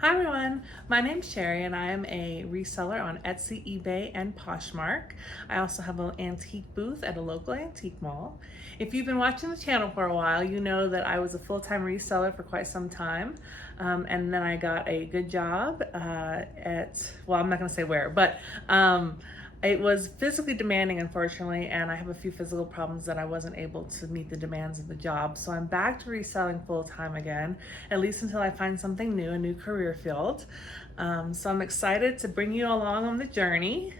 Hi everyone, my name's Sherry and I am a reseller on Etsy, eBay, and Poshmark. I also have an antique booth at a local antique mall. If you've been watching the channel for a while, you know that I was a full-time reseller for quite some time. And then I got a good job well, I'm not gonna say where, but it was physically demanding, unfortunately, and I have a few physical problems that I wasn't able to meet the demands of the job. So I'm back to reselling full time again, at least until I find something new, a new career field. So I'm excited to bring you along on the journey.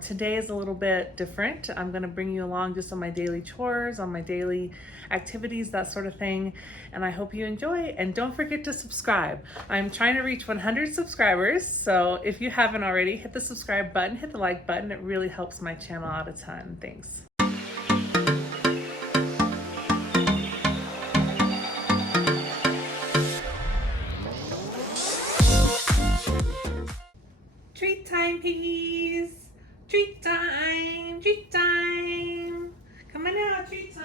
Today is a little bit different. I'm going to bring you along just on my daily chores, on my daily activities, that sort of thing. And I hope you enjoy. And don't forget to subscribe. I'm trying to reach 100 subscribers. So if you haven't already, hit the subscribe button, hit the like button. It really helps my channel out a ton. Thanks. Treat time, piggies. Treat time, treat time. Come on out, treat time.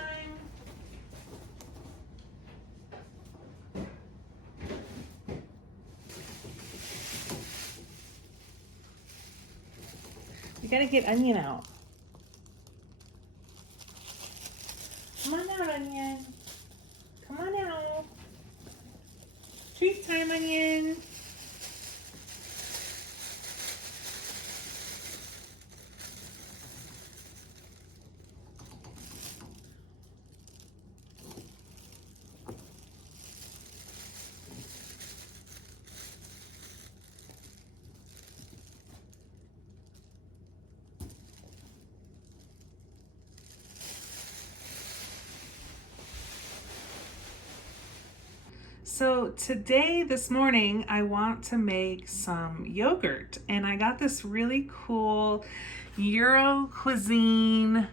You gotta get Onion out. Come on out, Onion. Come on out. Treat time, Onion. So today, this morning, I want to make some yogurt, and I got this really cool Euro cuisine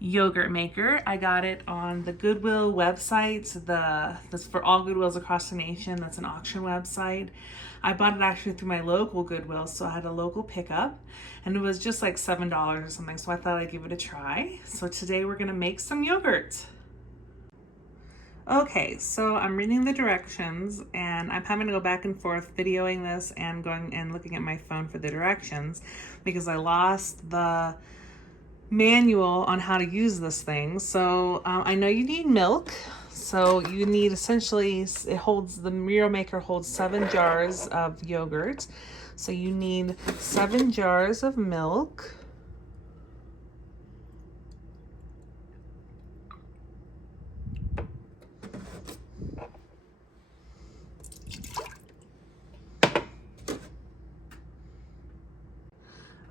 yogurt maker. I got it on the Goodwill website. That's for all Goodwills across the nation. That's an auction website. I bought it actually through my local Goodwill, so I had a local pickup, and it was just like $7 or something. So I thought I'd give it a try. So today we're gonna make some yogurt. Okay, so I'm reading the directions and I'm having to go back and forth videoing this and going and looking at my phone for the directions because I lost the manual on how to use this thing. So I know you need milk. So you need essentially, the Miro Maker holds 7 jars of yogurt. So you need 7 jars of milk.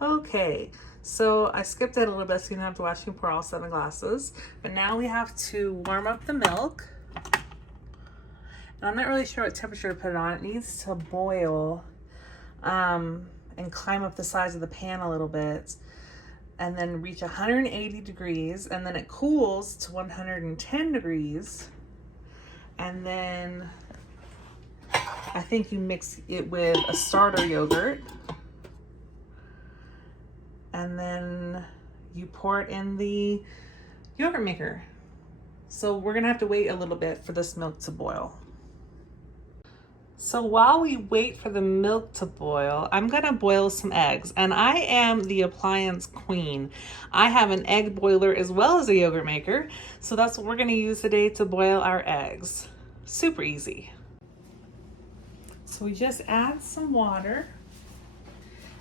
Okay, so I skipped it a little bit so you don't have to watch me pour all 7 glasses. But now we have to warm up the milk. And I'm not really sure what temperature to put it on. It needs to boil and climb up the sides of the pan a little bit and then reach 180 degrees, and then it cools to 110 degrees. And then I think you mix it with a starter yogurt. And then you pour it in the yogurt maker. So we're gonna have to wait a little bit for this milk to boil. So while we wait for the milk to boil, I'm gonna boil some eggs. And I am the appliance queen. I have an egg boiler as well as a yogurt maker. So that's what we're gonna use today to boil our eggs. Super easy. So we just add some water.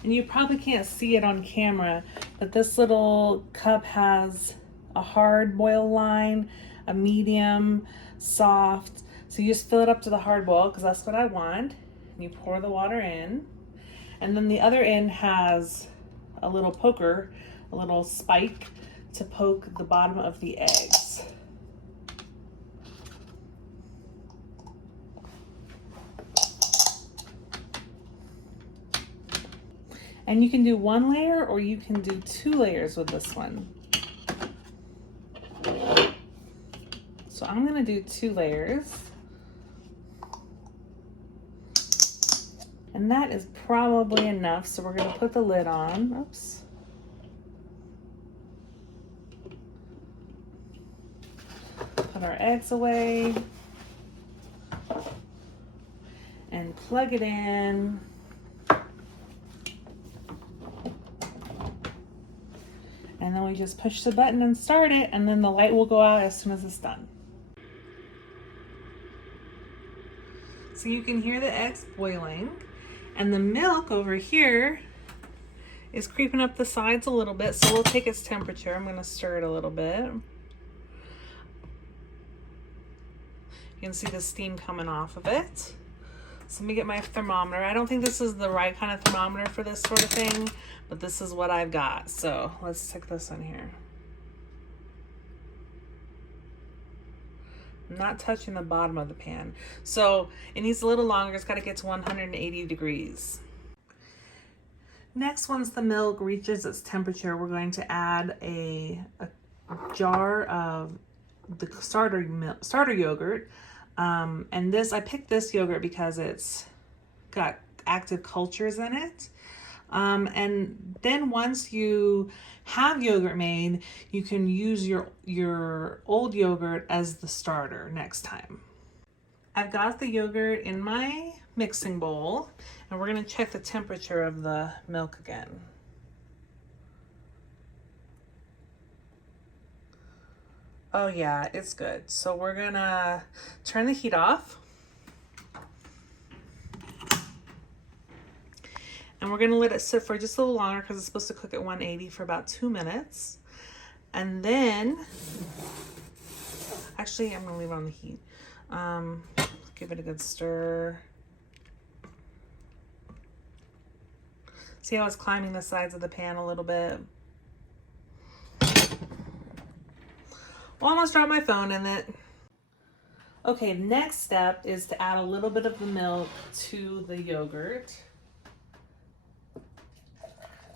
And you probably can't see it on camera, but this little cup has a hard boil line, a medium, soft. So you just fill it up to the hard boil because that's what I want. And you pour the water in. And then the other end has a little poker, a little spike to poke the bottom of the eggs. And you can do 1 layer or you can do 2 layers with this one. So I'm gonna do 2 layers. And that is probably enough. So we're gonna put the lid on. Oops. Put our eggs away. and plug it in. And then we just push the button and start it, and then the light will go out as soon as it's done. So you can hear the eggs boiling, and the milk over here is creeping up the sides a little bit, so we'll take its temperature. I'm gonna stir it a little bit. You can see the steam coming off of it. So let me get my thermometer. I don't think this is the right kind of thermometer for this sort of thing, but this is what I've got. So let's stick this in here. I'm not touching the bottom of the pan. So it needs a little longer. It's got to get to 180 degrees. Next, once the milk reaches its temperature, we're going to add a jar of the starter yogurt. And I picked this yogurt because it's got active cultures in it. And then once you have yogurt made, you can use your old yogurt as the starter next time. I've got the yogurt in my mixing bowl, and we're going to check the temperature of the milk again. Oh yeah, it's good. So we're gonna turn the heat off. And we're gonna let it sit for just a little longer because it's supposed to cook at 180 for about 2 minutes. And then, actually I'm gonna leave it on the heat. Give it a good stir. See how it's climbing the sides of the pan a little bit? Almost dropped my phone in it. Okay, next step is to add a little bit of the milk to the yogurt.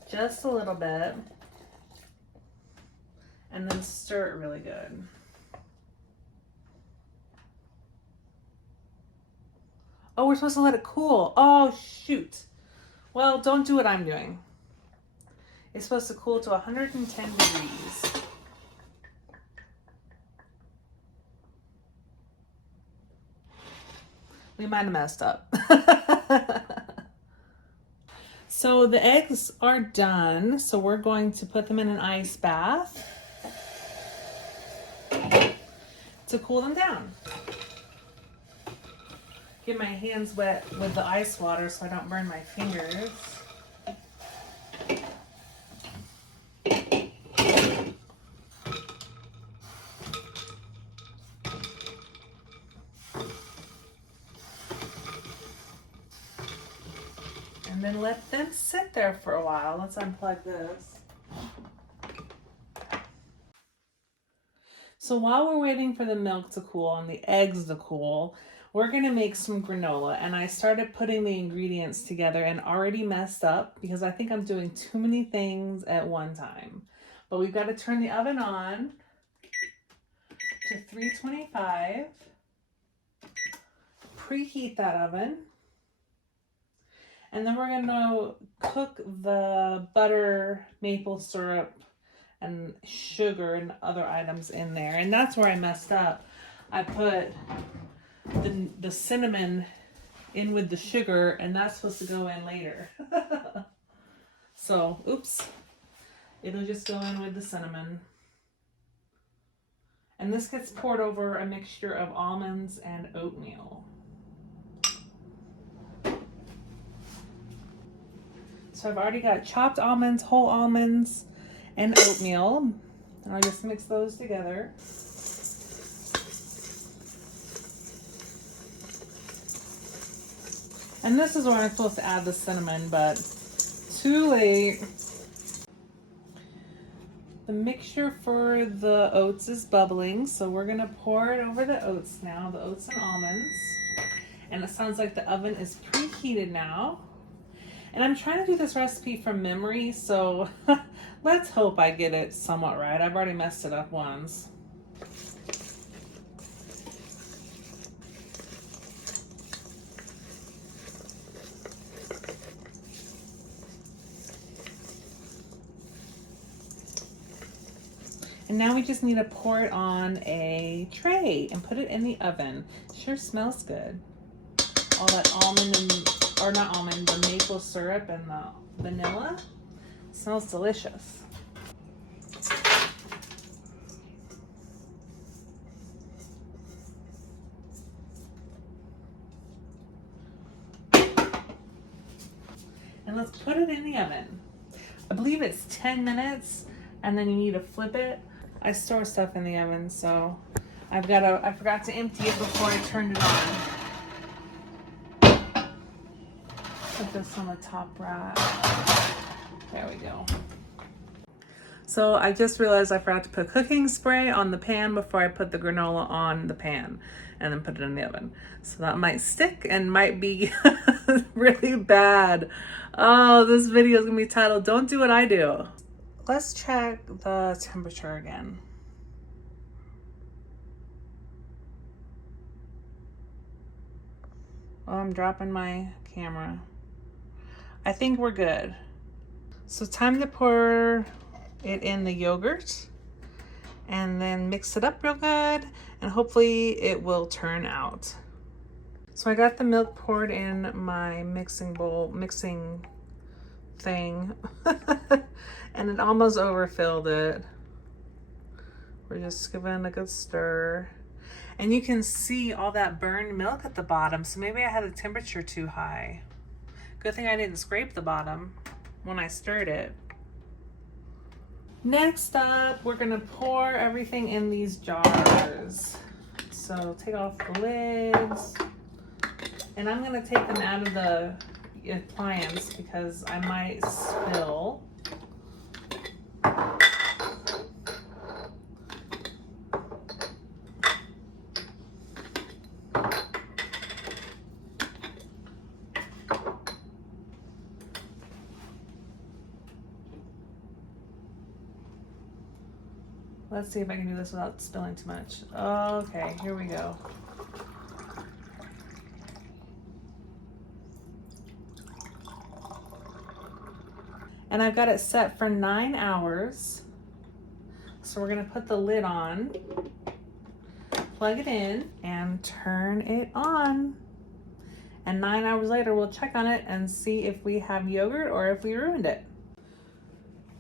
Just a little bit. And then stir it really good. Oh, we're supposed to let it cool. Oh, shoot. Well, don't do what I'm doing. It's supposed to cool to 110 degrees. We might have messed up. So the eggs are done. So we're going to put them in an ice bath to cool them down. Get my hands wet with the ice water so I don't burn my fingers. And then let them sit there for a while. Let's unplug this. So while we're waiting for the milk to cool and the eggs to cool, we're gonna make some granola. And I started putting the ingredients together and already messed up because I think I'm doing too many things at one time. But we've got to turn the oven on to 325. Preheat that oven. And then we're going to cook the butter, maple syrup, and sugar and other items in there. And that's where I messed up. I put the cinnamon in with the sugar, and that's supposed to go in later. So, oops. It'll just go in with the cinnamon. And this gets poured over a mixture of almonds and oatmeal. So I've already got chopped almonds, whole almonds, and oatmeal. And I'll just mix those together. And this is where I'm supposed to add the cinnamon, but too late. The mixture for the oats is bubbling, so we're gonna pour it over the oats now, the oats and almonds. And it sounds like the oven is preheated now. And I'm trying to do this recipe from memory, so let's hope I get it somewhat right. I've already messed it up once. And now we just need to pour it on a tray and put it in the oven. Sure smells good. all that almond and, or not almond, the maple syrup and the vanilla. It smells delicious. And let's put it in the oven. I believe it's 10 minutes and then you need to flip it. I store stuff in the oven, so I forgot to empty it before I turned it on. Put this on the top rack. There we go. So I just realized I forgot to put cooking spray on the pan before I put the granola on the pan and then put it in the oven. So that might stick and might be really bad. Oh, this video is gonna be titled, "Don't Do What I Do." Let's check the temperature again. Oh, I'm dropping my camera. I think we're good. So time to pour it in the yogurt and then mix it up real good and hopefully it will turn out. So I got the milk poured in my mixing thing and it almost overfilled it. We're just giving it a good stir. And you can see all that burned milk at the bottom, so maybe I had the temperature too high. Good thing I didn't scrape the bottom when I stirred it. Next up, we're gonna pour everything in these jars. So take off the lids. And I'm gonna take them out of the appliance because I might spill. Let's see if I can do this without spilling too much. Okay, here we go. And I've got it set for 9 hours. So we're gonna put the lid on, plug it in, and turn it on. And 9 hours later, we'll check on it and see if we have yogurt or if we ruined it.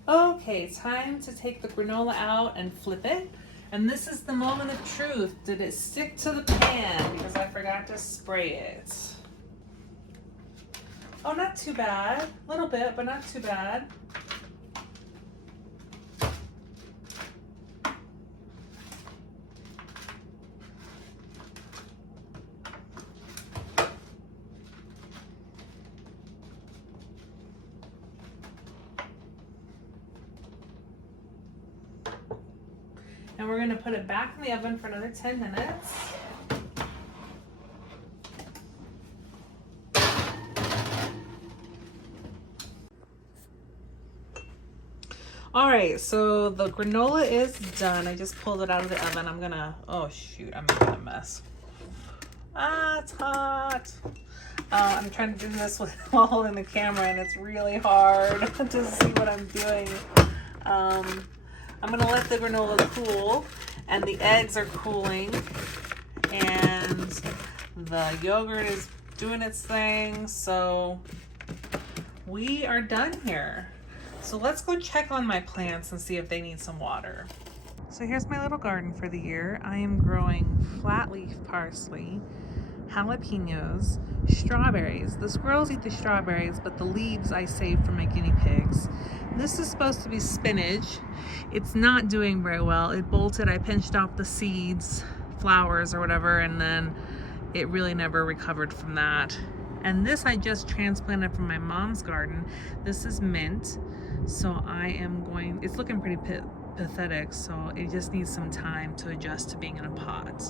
Okay, time to take the granola out and flip it. And this is the moment of truth. Did it stick to the pan? Because I forgot to spray it. Oh, not too bad. A little bit, but not too bad. And we're gonna put it back in the oven for another 10 minutes. All right, so the granola is done. I just pulled it out of the oven. I'm gonna, oh shoot, I'm making a mess. Ah, it's hot. I'm trying to do this while holding the camera and it's really hard to see what I'm doing. I'm gonna let the granola cool and the eggs are cooling and the yogurt is doing its thing. So we are done here. So let's go check on my plants and see if they need some water. So here's my little garden for the year. I am growing flat leaf parsley, jalapenos, strawberries. The squirrels eat the strawberries, but the leaves I saved for my guinea pigs. This is supposed to be spinach. It's not doing very well. It bolted. I pinched off the seeds, flowers or whatever, and then it really never recovered from that. And this I just transplanted from my mom's garden. This is mint. So it's looking pretty pathetic, so it just needs some time to adjust to being in a pot.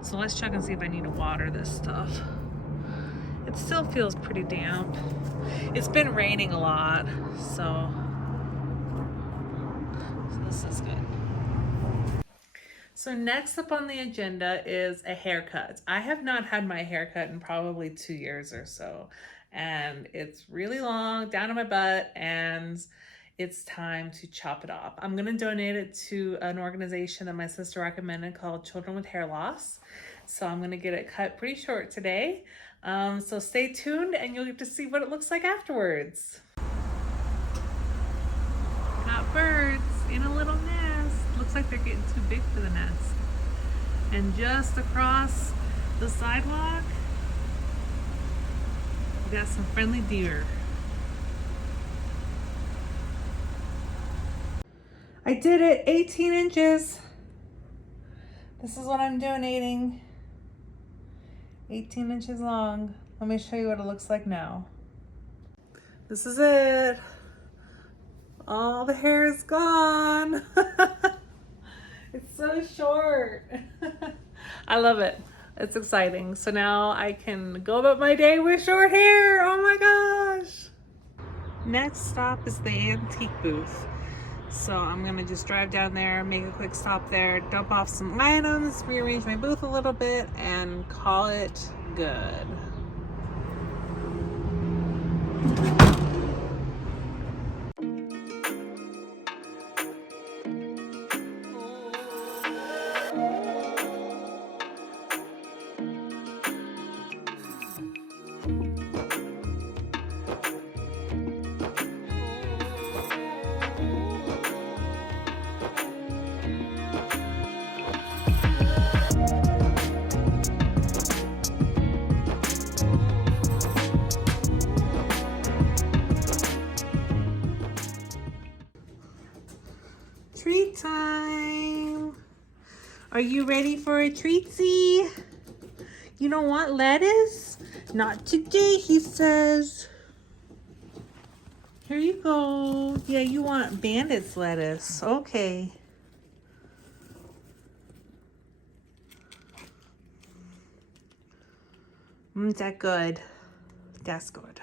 So let's check and see if I need to water this stuff. It still feels pretty damp. It's been raining a lot, so this is good. So next up on the agenda is a haircut. I have not had my haircut in probably 2 years or so, and it's really long, down to my butt, and it's time to chop it off. I'm gonna donate it to an organization that my sister recommended called Children with Hair Loss. So I'm gonna get it cut pretty short today. So stay tuned and you'll get to see what it looks like afterwards. Got birds in a little nest. Looks like they're getting too big for the nest. And just across the sidewalk, we got some friendly deer. I did it, 18 inches. This is what I'm donating. 18 inches long. Let me show you what it looks like now. This is it. All the hair is gone. It's so short. I love it. It's exciting. So now I can go about my day with short hair. Oh my gosh. Next stop is the antique booth. So I'm gonna just drive down there, make a quick stop there, dump off some items, rearrange my booth a little bit, and call it good. Treat time. Are you ready for a treatsy? You don't want lettuce? Not today, he says. Here you go. Yeah, you want Bandit's lettuce. Okay. Is that good? That's good.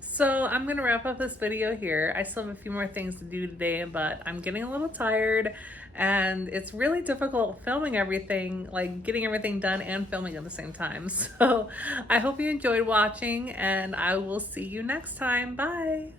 So I'm gonna wrap up this video here. I still have a few more things to do today, but I'm getting a little tired and it's really difficult filming everything, like getting everything done and filming at the same time. So I hope you enjoyed watching and I will see you next time. Bye.